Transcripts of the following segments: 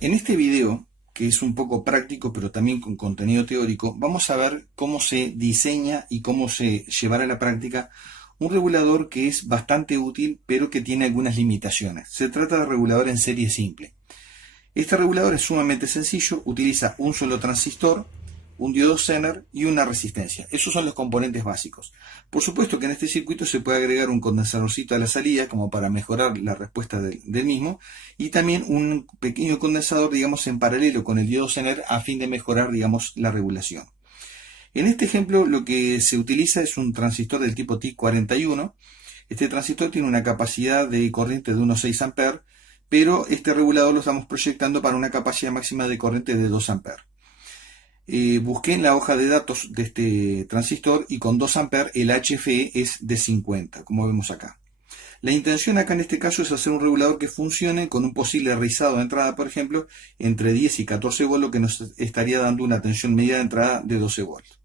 En este video, que es un poco práctico pero también con contenido teórico, vamos a ver cómo se diseña y cómo se llevará a la práctica un regulador que es bastante útil pero que tiene algunas limitaciones. Se trata de regulador en serie simple. Este regulador es sumamente sencillo, utiliza un solo transistor, un diodo Zener y una resistencia. Esos son los componentes básicos. Por supuesto que en este circuito se puede agregar un condensadorcito a la salida como para mejorar la respuesta del mismo, y también un pequeño condensador, digamos, en paralelo con el diodo Zener a fin de mejorar, digamos, la regulación. En este ejemplo lo que se utiliza es un transistor del tipo TIC41. Este transistor tiene una capacidad de corriente de unos 6 A, pero este regulador lo estamos proyectando para una capacidad máxima de corriente de 2 A. Busqué en la hoja de datos de este transistor y con 2 A el HFE es de 50, como vemos acá. La intención acá en este caso es hacer un regulador que funcione con un posible rizado de entrada, por ejemplo, entre 10 y 14 volts, lo que nos estaría dando una tensión media de entrada de 12 volts.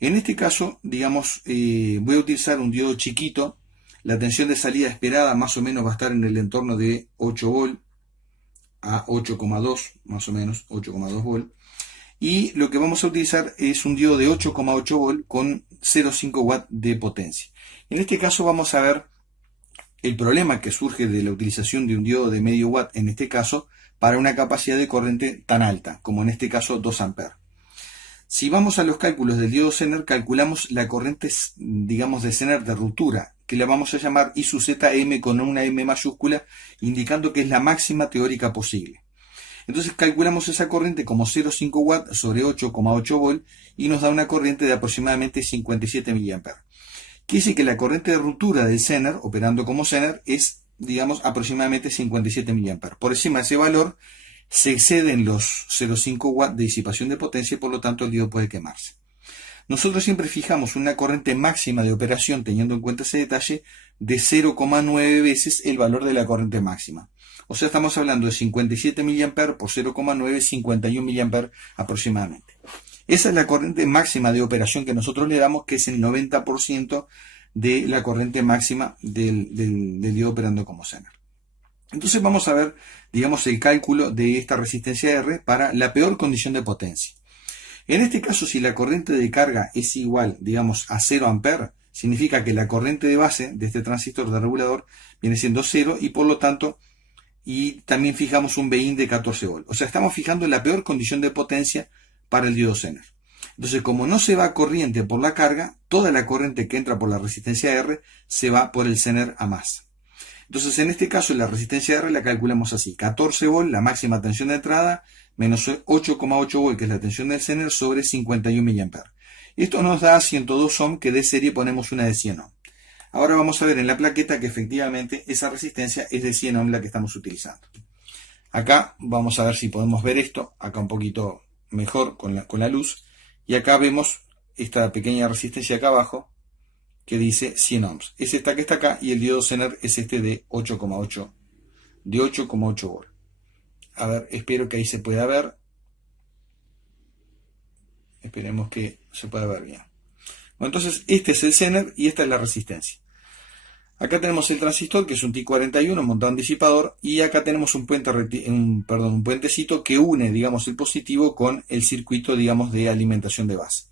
En este caso, digamos, voy a utilizar un diodo chiquito. La tensión de salida esperada más o menos va a estar en el entorno de 8 volts a 8,2, más o menos, 8,2 volts. Y lo que vamos a utilizar es un diodo de 8,8 volts con 0,5 watts de potencia. En este caso vamos a ver el problema que surge de la utilización de un diodo de medio watt, en este caso, para una capacidad de corriente tan alta, como en este caso 2 A. Si vamos a los cálculos del diodo Zener, calculamos la corriente, digamos, de Zener de ruptura, que la vamos a llamar I sub ZM con una M mayúscula, indicando que es la máxima teórica posible. Entonces calculamos esa corriente como 0,5 watts sobre 8,8 volts y nos da una corriente de aproximadamente 57 mA. Quiere decir que la corriente de ruptura del Zener, operando como Zener, es, digamos, aproximadamente 57 mA. Por encima de ese valor se exceden los 0,5 watts de disipación de potencia y por lo tanto el diodo puede quemarse. Nosotros siempre fijamos una corriente máxima de operación, teniendo en cuenta ese detalle, de 0,9 veces el valor de la corriente máxima. O sea, estamos hablando de 57 mA por 0,9, 51 mA aproximadamente. Esa es la corriente máxima de operación que nosotros le damos, que es el 90% de la corriente máxima del diodo operando como Zener. Entonces vamos a ver, digamos, el cálculo de esta resistencia R para la peor condición de potencia. En este caso, si la corriente de carga es igual, digamos, a 0 A, significa que la corriente de base de este transistor de regulador viene siendo 0 y por lo tanto, y también fijamos un Bin de 14 volts. O sea, estamos fijando la peor condición de potencia para el diodo Zener. Entonces, como no se va corriente por la carga, toda la corriente que entra por la resistencia R se va por el Zener a más. Entonces, en este caso, la resistencia R la calculamos así: 14 volts, la máxima tensión de entrada, menos 8,8 volts, que es la tensión del Zener, sobre 51 mA. Esto nos da 102 ohm, que de serie ponemos una de 100 ohm. Ahora vamos a ver en la plaqueta que efectivamente esa resistencia es de 100 ohm la que estamos utilizando. Acá vamos a ver si podemos ver esto, acá un poquito mejor con la luz. Y acá vemos esta pequeña resistencia acá abajo, que dice 100 ohms. Es esta que está acá y el diodo Zener es este de 8,8 volts. A ver, espero que ahí se pueda ver. Esperemos que se pueda ver bien. Bueno, entonces este es el Zener y esta es la resistencia. Acá tenemos el transistor, que es un TIC41 montado en disipador, y acá tenemos un puentecito que une, digamos, el positivo con el circuito, digamos, de alimentación de base.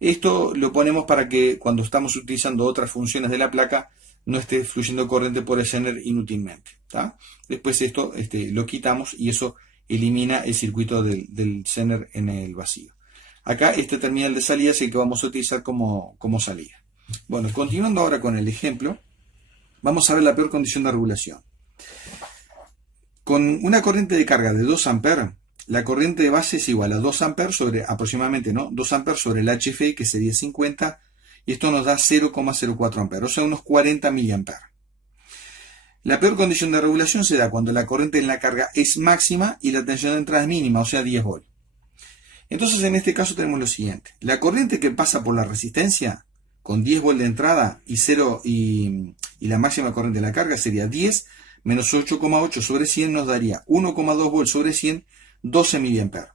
Esto lo ponemos para que cuando estamos utilizando otras funciones de la placa no esté fluyendo corriente por el Zener inútilmente, ¿tá? Después esto lo quitamos y eso elimina el circuito del Zener en el vacío. Acá este terminal de salida es el que vamos a utilizar como salida. Bueno, continuando ahora con el ejemplo, vamos a ver la peor condición de regulación. Con una corriente de carga de 2 A, la corriente de base es igual a 2 A sobre, aproximadamente, ¿no? 2 A sobre el HFE, que sería 50, y esto nos da 0,04 A, o sea, unos 40 mA. La peor condición de regulación se da cuando la corriente en la carga es máxima y la tensión de entrada es mínima, o sea, 10 volts. Entonces, en este caso tenemos lo siguiente. La corriente que pasa por la resistencia, con 10 volts de entrada y la máxima corriente de la carga sería 10 menos 8,8 sobre 100 nos daría 1,2 volts sobre 100, 12 mA.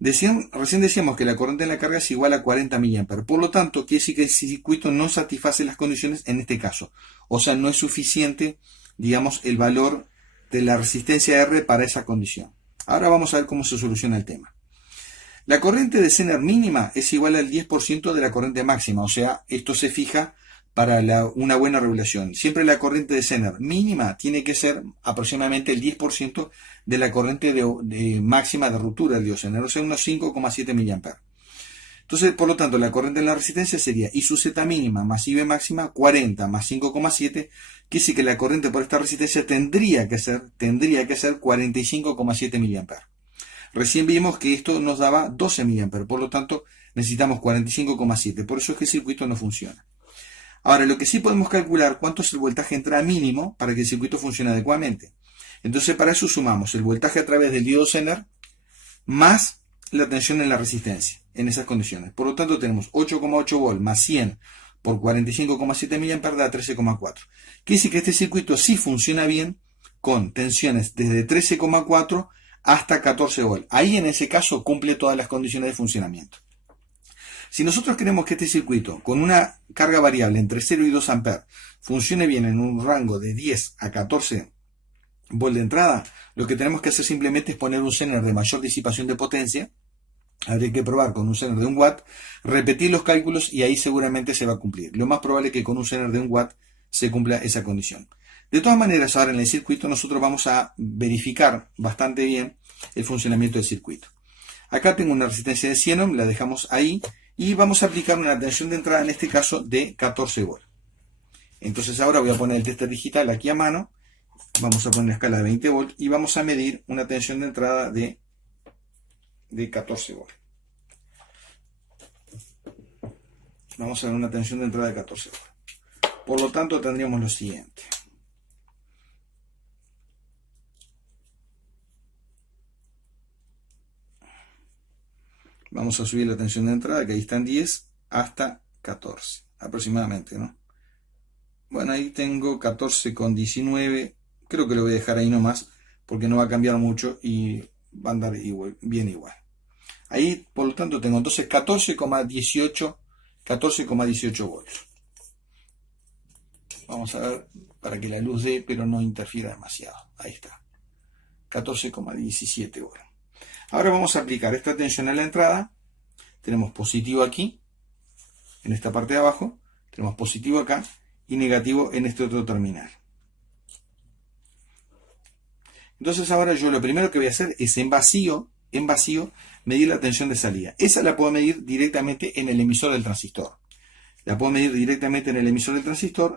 Recién decíamos que la corriente en la carga es igual a 40 mA. Por lo tanto, quiere decir que el circuito no satisface las condiciones en este caso. O sea, no es suficiente, digamos, el valor de la resistencia R para esa condición. Ahora vamos a ver cómo se soluciona el tema. La corriente de Zener mínima es igual al 10% de la corriente máxima, o sea, esto se fija para una buena regulación. Siempre la corriente de Zener mínima tiene que ser aproximadamente el 10% de la corriente máxima de ruptura del diodo Zener, o sea, unos 5,7 mA. Entonces, por lo tanto, la corriente en la resistencia sería I sub Z mínima más IB máxima 40 más 5,7, que sí que la corriente por esta resistencia tendría que ser 45,7 mA. Recién vimos que esto nos daba 12 mA, por lo tanto necesitamos 45,7, por eso es que el circuito no funciona. Ahora, lo que sí podemos calcular cuánto es el voltaje de entrada mínimo para que el circuito funcione adecuadamente. Entonces, para eso sumamos el voltaje a través del diodo Zener más la tensión en la resistencia, en esas condiciones. Por lo tanto, tenemos 8,8 volt más 100 por 45,7 mA da 13,4. Quiere decir que este circuito sí funciona bien con tensiones desde 13,4 hasta 14 volt. Ahí en ese caso cumple todas las condiciones de funcionamiento. Si nosotros queremos que este circuito con una carga variable entre 0 y 2 A funcione bien en un rango de 10 a 14 volt de entrada, lo que tenemos que hacer simplemente es poner un Zener de mayor disipación de potencia. Habría que probar con un Zener de 1 watt, repetir los cálculos y ahí seguramente se va a cumplir. Lo más probable es que con un Zener de 1 watt se cumpla esa condición. De todas maneras, ahora en el circuito nosotros vamos a verificar bastante bien el funcionamiento del circuito. Acá tengo una resistencia de 100 ohm, la dejamos ahí y vamos a aplicar una tensión de entrada, en este caso de 14 volt. Entonces ahora voy a poner el tester digital aquí a mano, vamos a poner una escala de 20 volt y vamos a medir una tensión de entrada de 14 volt. Vamos a ver una tensión de entrada de 14 volt. Por lo tanto tendríamos lo siguiente. Vamos a subir la tensión de entrada, que ahí está en 10, hasta 14, aproximadamente, ¿no? Bueno, ahí tengo 14,19, creo que lo voy a dejar ahí nomás, porque no va a cambiar mucho y va a andar bien igual. Ahí, por lo tanto, tengo entonces 14,18 volts. Vamos a ver, para que la luz dé, pero no interfiera demasiado. Ahí está, 14,17 volts. Ahora vamos a aplicar esta tensión a la entrada. Tenemos positivo aquí, en esta parte de abajo. Tenemos positivo acá y negativo en este otro terminal. Entonces ahora yo lo primero que voy a hacer es en vacío, medir la tensión de salida. Esa la puedo medir directamente en el emisor del transistor.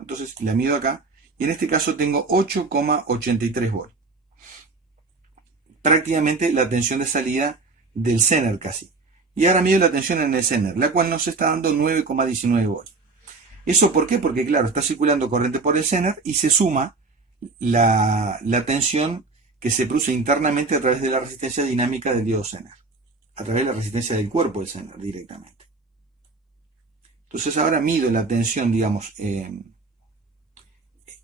Entonces la mido acá. Y en este caso tengo 8,83 volts. Prácticamente la tensión de salida del Zener casi. Y ahora mido la tensión en el Zener, la cual nos está dando 9,19 volts. ¿Eso por qué? Porque claro, está circulando corriente por el Zener y se suma la tensión que se produce internamente a través de la resistencia dinámica del diodo Zener, a través de la resistencia del cuerpo del Zener directamente. Entonces ahora mido la tensión, digamos,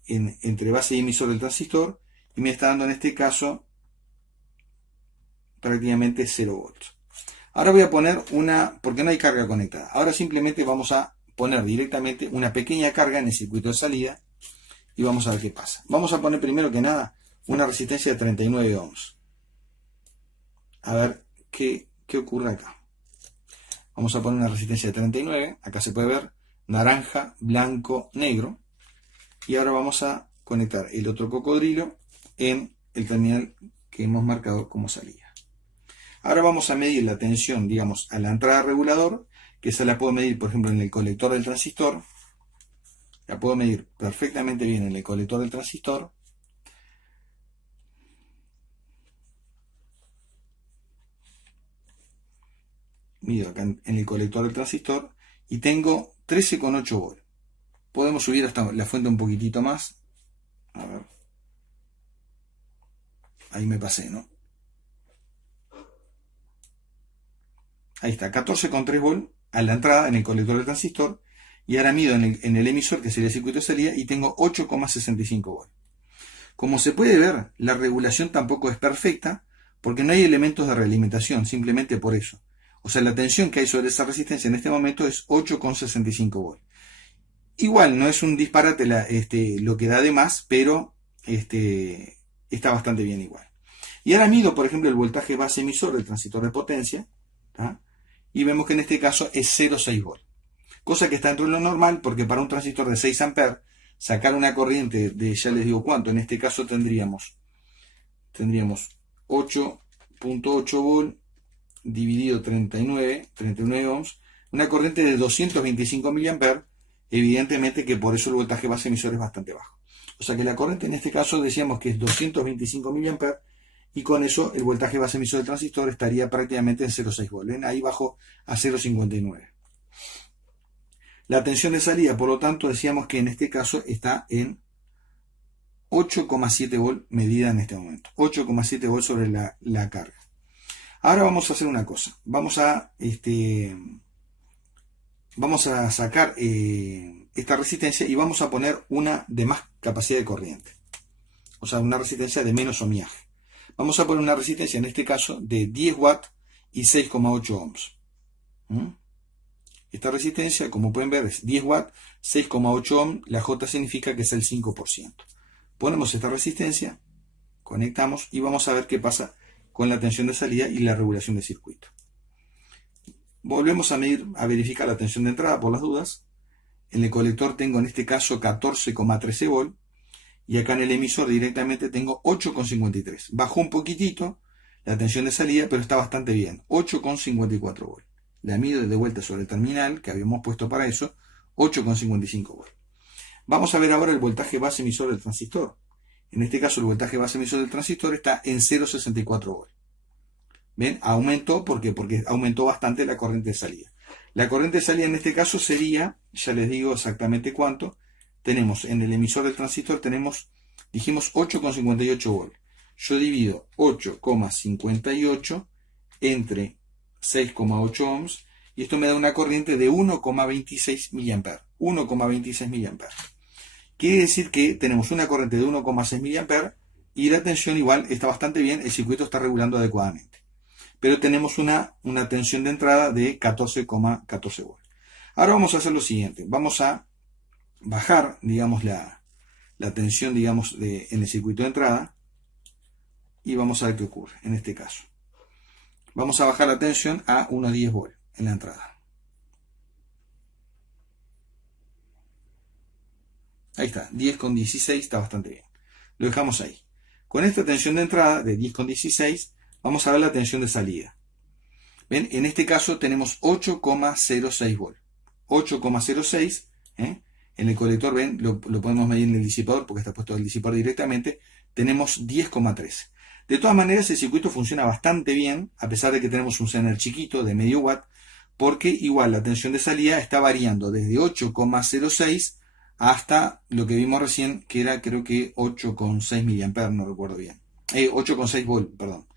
entre base y emisor del transistor y me está dando en este caso prácticamente 0 volts. Ahora voy a poner porque no hay carga conectada. Ahora simplemente vamos a poner directamente una pequeña carga en el circuito de salida y vamos a ver qué pasa. Vamos a poner primero que nada una resistencia de 39 ohms. A ver qué ocurre acá. Vamos a poner una resistencia de 39. Acá se puede ver naranja, blanco, negro. Y ahora vamos a conectar el otro cocodrilo en el terminal que hemos marcado como salida. Ahora vamos a medir la tensión, digamos, a la entrada regulador, que esa la puedo medir, por ejemplo, en el colector del transistor. La puedo medir perfectamente bien en el colector del transistor. Mido acá en el colector del transistor y tengo 13,8 volts. Podemos subir hasta la fuente un poquitito más. A ver. Ahí me pasé, ¿no? Ahí está, 14,3 volts a la entrada en el colector del transistor. Y ahora mido en el emisor, que sería el circuito de salida, y tengo 8,65 volts. Como se puede ver, la regulación tampoco es perfecta, porque no hay elementos de realimentación, simplemente por eso. O sea, la tensión que hay sobre esa resistencia en este momento es 8,65 volts. Igual, no es un disparate lo que da de más, pero está bastante bien igual. Y ahora mido, por ejemplo, el voltaje base emisor del transistor de potencia, ¿tá? Y vemos que en este caso es 0,6 volt. Cosa que está dentro de lo normal, porque para un transistor de 6 amperes, sacar una corriente de, ya les digo cuánto, en este caso tendríamos 8.8 volt dividido 39 ohms, una corriente de 225 miliamperes, evidentemente que por eso el voltaje base emisor es bastante bajo. O sea que la corriente en este caso decíamos que es 225 miliamperes, y con eso el voltaje base emisor del transistor estaría prácticamente en 0,6 volt. ¿Ven? Ahí bajo a 0,59. La tensión de salida, por lo tanto, decíamos que en este caso está en 8,7 volt medida en este momento. 8,7 volt sobre la carga. Ahora vamos a hacer una cosa. Vamos a sacar esta resistencia y vamos a poner una de más capacidad de corriente. O sea, una resistencia de menos ohmiaje. Vamos a poner una resistencia, en este caso, de 10 watts y 6,8 ohms. Esta resistencia, como pueden ver, es 10 watts, 6,8 ohms. La J significa que es el 5%. Ponemos esta resistencia, conectamos y vamos a ver qué pasa con la tensión de salida y la regulación de circuito. Volvemos a medir, a verificar la tensión de entrada por las dudas. En el colector tengo en este caso 14,13 volt. Y acá en el emisor directamente tengo 8,53. Bajó un poquitito la tensión de salida, pero está bastante bien. 8,54 volt. La mido de vuelta sobre el terminal que habíamos puesto para eso. 8,55 volt. Vamos a ver ahora el voltaje base emisor del transistor. En este caso el voltaje base emisor del transistor está en 0,64 volt. ¿Ven? Aumentó porque aumentó bastante la corriente de salida. La corriente de salida en este caso sería, ya les digo exactamente cuánto. Tenemos en el emisor del transistor, dijimos 8,58 volt. Yo divido 8,58 entre 6,8 ohms y esto me da una corriente de 1,26 miliamperes. 1,26 miliamperes. Quiere decir que tenemos una corriente de 1,6 miliamperes y la tensión igual está bastante bien, el circuito está regulando adecuadamente. Pero tenemos una tensión de entrada de 14,14 volts. Ahora vamos a hacer lo siguiente. Vamos a bajar, digamos, la tensión, digamos, en el circuito de entrada y vamos a ver qué ocurre en este caso. Vamos a bajar la tensión a unos 10 volts en la entrada. Ahí está, 10,16, está bastante bien. Lo dejamos ahí. Con esta tensión de entrada de 10,16 vamos a ver la tensión de salida. ¿Ven? En este caso tenemos 8,06 volts. 8,06, en el colector, ven, lo podemos medir en el disipador porque está puesto el disipador directamente, tenemos 10,13. De todas maneras, el circuito funciona bastante bien, a pesar de que tenemos un zener chiquito de medio watt, porque igual la tensión de salida está variando desde 8,06 hasta lo que vimos recién, que era creo que 8,6 miliamperes, no recuerdo bien. 8,6 volt, perdón.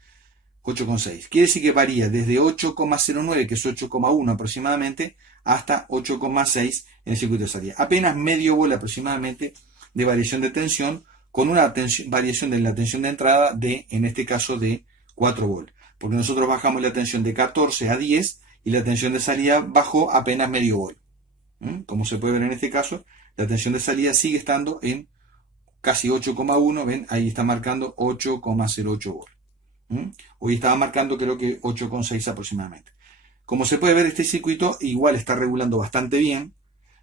8,6. Quiere decir que varía desde 8,09, que es 8,1 aproximadamente, hasta 8,6 en el circuito de salida. Apenas medio volt aproximadamente de variación de tensión, con una variación de la tensión de entrada de, en este caso, de 4 volt. Porque nosotros bajamos la tensión de 14 a 10 y la tensión de salida bajó apenas medio volt. Como se puede ver en este caso, la tensión de salida sigue estando en casi 8,1, ven, ahí está marcando 8,08 volt. Hoy estaba marcando creo que 8,6 aproximadamente. Como se puede ver, este circuito igual está regulando bastante bien.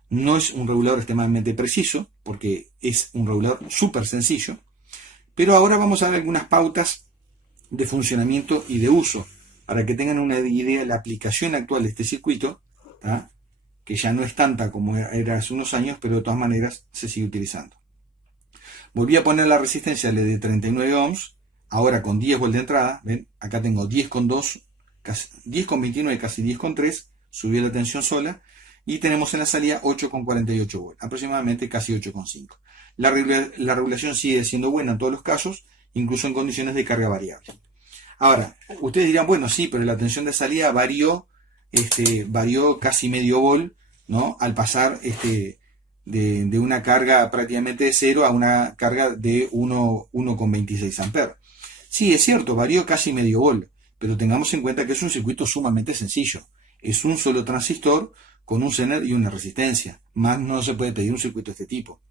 No es un regulador extremadamente preciso, porque es un regulador súper sencillo. Pero ahora vamos a ver algunas pautas de funcionamiento y de uso, para que tengan una idea de la aplicación actual de este circuito, ¿tá? Que ya no es tanta como era hace unos años, pero de todas maneras se sigue utilizando. Volví a poner la resistencia de 39 ohms, ahora con 10 volts de entrada. ¿Ven? Acá tengo 10,2, 10,29, casi 10,3, subió la tensión sola, y tenemos en la salida 8,48 volts, aproximadamente casi 8,5. La regulación sigue siendo buena en todos los casos, incluso en condiciones de carga variable. Ahora, ustedes dirán, bueno, sí, pero la tensión de salida varió casi medio volt, ¿no? Al pasar de una carga prácticamente de 0 a una carga de 1,26 amperes. Sí, es cierto, varió casi medio volt, pero tengamos en cuenta que es un circuito sumamente sencillo. Es un solo transistor con un zener y una resistencia. Más no se puede pedir un circuito de este tipo.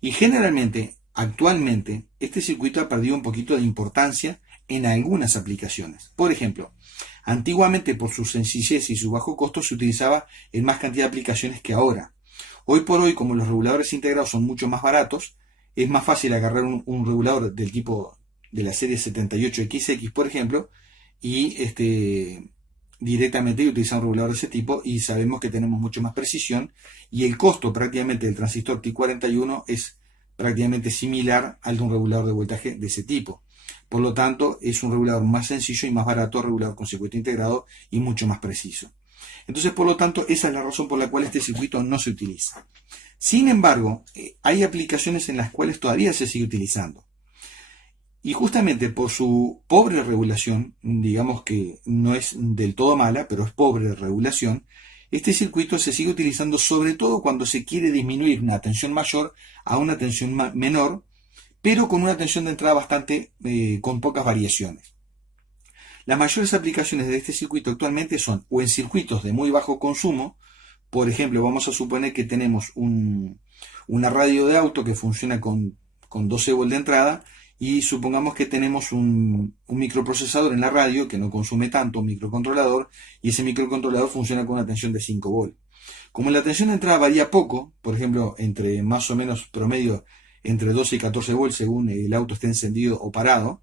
Y generalmente, actualmente, este circuito ha perdido un poquito de importancia en algunas aplicaciones. Por ejemplo, antiguamente por su sencillez y su bajo costo se utilizaba en más cantidad de aplicaciones que ahora. Hoy por hoy, como los reguladores integrados son mucho más baratos, es más fácil agarrar un regulador del tipo de la serie 78XX, por ejemplo, y directamente utilizar un regulador de ese tipo, y sabemos que tenemos mucho más precisión, y el costo prácticamente del transistor T41 es prácticamente similar al de un regulador de voltaje de ese tipo. Por lo tanto, es un regulador más sencillo y más barato, regulador con circuito integrado y mucho más preciso. Entonces, por lo tanto, esa es la razón por la cual este circuito no se utiliza. Sin embargo, hay aplicaciones en las cuales todavía se sigue utilizando. Y justamente por su pobre regulación, digamos que no es del todo mala, pero es pobre regulación, este circuito se sigue utilizando sobre todo cuando se quiere disminuir una tensión mayor a una tensión menor, pero con una tensión de entrada bastante, con pocas variaciones. Las mayores aplicaciones de este circuito actualmente son o en circuitos de muy bajo consumo. Por ejemplo, vamos a suponer que tenemos una radio de auto que funciona con 12 volts de entrada, y supongamos que tenemos un microprocesador en la radio que no consume tanto, un microcontrolador, y ese microcontrolador funciona con una tensión de 5 volts. Como la tensión de entrada varía poco, por ejemplo, entre más o menos promedio entre 12 y 14 volts según el auto esté encendido o parado,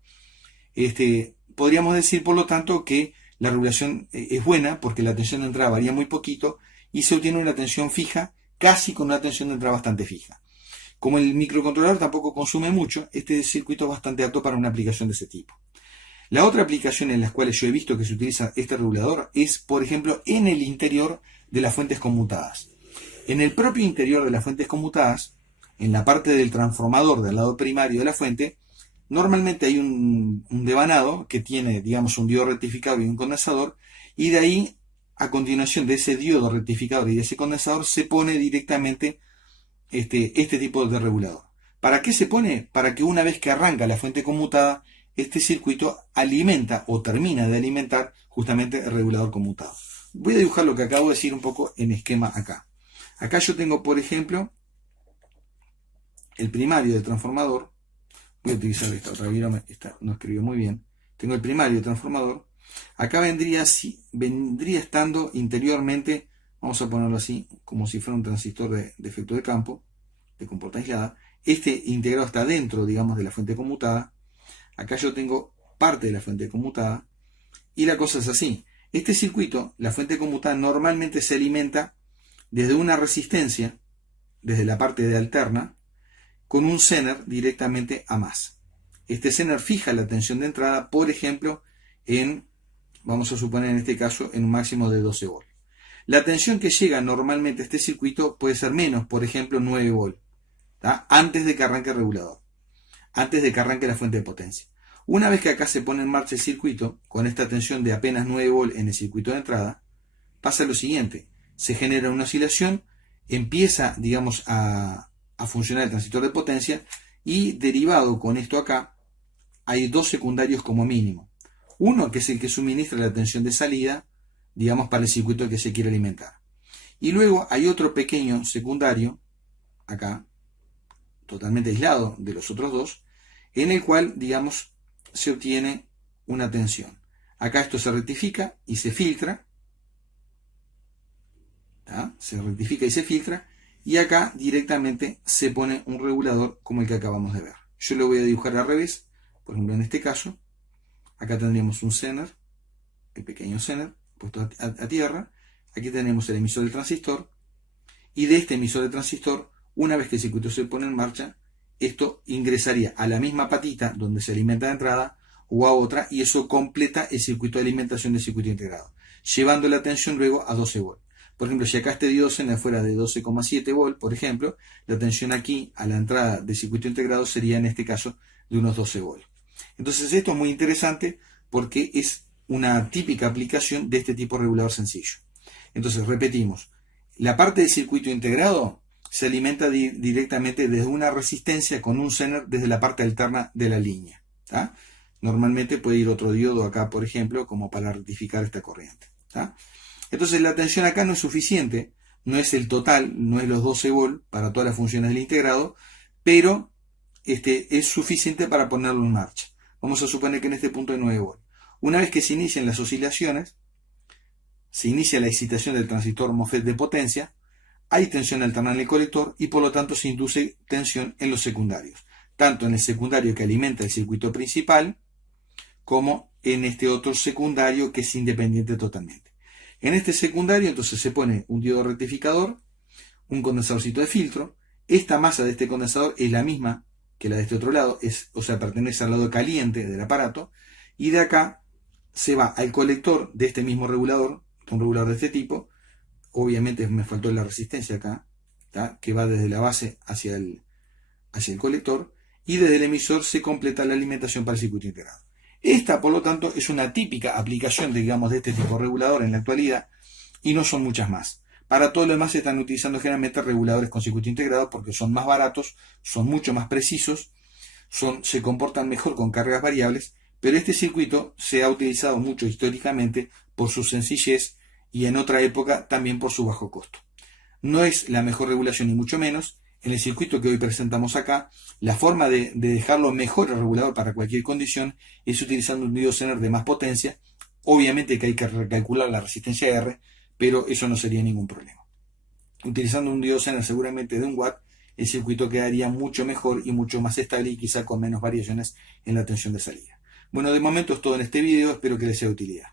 podríamos decir, por lo tanto, que la regulación es buena porque la tensión de entrada varía muy poquito y se obtiene una tensión fija, casi con una tensión de entrada bastante fija. Como el microcontrolador tampoco consume mucho, este circuito es bastante apto para una aplicación de ese tipo. La otra aplicación en la cual yo he visto que se utiliza este regulador es, por ejemplo, en el interior de las fuentes conmutadas. En el propio interior de las fuentes conmutadas, en la parte del transformador del lado primario de la fuente, normalmente hay un devanado que tiene, digamos, un diodo rectificador y un condensador, y de ahí, a continuación de ese diodo rectificador y de ese condensador, se pone directamente este tipo de regulador. ¿Para qué se pone? Para que una vez que arranca la fuente conmutada, este circuito alimenta o termina de alimentar justamente el regulador conmutado. Voy a dibujar lo que acabo de decir un poco en esquema acá. Acá yo tengo, por ejemplo, el primario del transformador. Voy a utilizar esta otra virome, esta no escribió muy bien. Tengo el primario del transformador. Acá vendría estando interiormente, vamos a ponerlo así, como si fuera un transistor de efecto de campo, de compuerta aislada. Este integrado está dentro, digamos, de la fuente conmutada. Acá yo tengo parte de la fuente conmutada. Y la cosa es así. Este circuito, la fuente conmutada, normalmente se alimenta desde una resistencia, desde la parte de alterna, con un Zener directamente a más. Este Zener fija la tensión de entrada, por ejemplo, vamos a suponer en este caso, en un máximo de 12 volts. La tensión que llega normalmente a este circuito puede ser menos, por ejemplo, 9 volts, antes de que arranque el regulador, antes de que arranque la fuente de potencia. Una vez que acá se pone en marcha el circuito, con esta tensión de apenas 9 volts en el circuito de entrada, pasa lo siguiente: se genera una oscilación, empieza, digamos, a funcionar el transistor de potencia, y derivado con esto acá, hay dos secundarios como mínimo. Uno que es el que suministra la tensión de salida, digamos, para el circuito que se quiere alimentar. Y luego hay otro pequeño secundario, acá, totalmente aislado de los otros dos, en el cual, digamos, se obtiene una tensión. Acá esto se rectifica y se filtra. Se rectifica y se filtra. Y acá directamente se pone un regulador como el que acabamos de ver. Yo lo voy a dibujar al revés. Por ejemplo, en este caso, acá tendríamos un Zener, el pequeño Zener, puesto a tierra. Aquí tenemos el emisor del transistor. Y de este emisor de transistor, una vez que el circuito se pone en marcha, esto ingresaría a la misma patita donde se alimenta de entrada o a otra, y eso completa el circuito de alimentación del circuito integrado, llevando la tensión luego a 12 volts. Por ejemplo, si acá este diodo Zener fuera de 12,7 volts, por ejemplo, la tensión aquí a la entrada del circuito integrado sería en este caso de unos 12 volts. Entonces esto es muy interesante porque es una típica aplicación de este tipo de regulador sencillo. Entonces repetimos, la parte del circuito integrado se alimenta directamente desde una resistencia con un Zener desde la parte alterna de la línea. Normalmente puede ir otro diodo acá, por ejemplo, como para rectificar esta corriente. Entonces la tensión acá no es suficiente, no es el total, no es los 12 volts para todas las funciones del integrado, pero es suficiente para ponerlo en marcha. Vamos a suponer que en este punto hay 9 volts. Una vez que se inician las oscilaciones, se inicia la excitación del transistor MOSFET de potencia, hay tensión alterna en el colector y por lo tanto se induce tensión en los secundarios, tanto en el secundario que alimenta el circuito principal como en este otro secundario que es independiente totalmente. En este secundario entonces se pone un diodo rectificador, un condensadorcito de filtro. Esta masa de este condensador es la misma que la de este otro lado, o sea, pertenece al lado caliente del aparato, y de acá se va al colector de este mismo regulador, un regulador de este tipo. Obviamente me faltó la resistencia acá, ¿tá? Que va desde la base hacia el colector, y desde el emisor se completa la alimentación para el circuito integrado. Esta, por lo tanto, es una típica aplicación, digamos, de este tipo de regulador en la actualidad, y no son muchas más. Para todo lo demás se están utilizando generalmente reguladores con circuito integrado porque son más baratos, son mucho más precisos, se comportan mejor con cargas variables, pero este circuito se ha utilizado mucho históricamente por su sencillez y en otra época también por su bajo costo. No es la mejor regulación ni mucho menos. En el circuito que hoy presentamos acá, la forma de dejarlo mejor el regulador para cualquier condición es utilizando un diodo Zener de más potencia. Obviamente que hay que recalcular la resistencia R, pero eso no sería ningún problema. Utilizando un diodo Zener seguramente de 1 watt, el circuito quedaría mucho mejor y mucho más estable y quizá con menos variaciones en la tensión de salida. Bueno, de momento es todo en este video, espero que les sea de utilidad.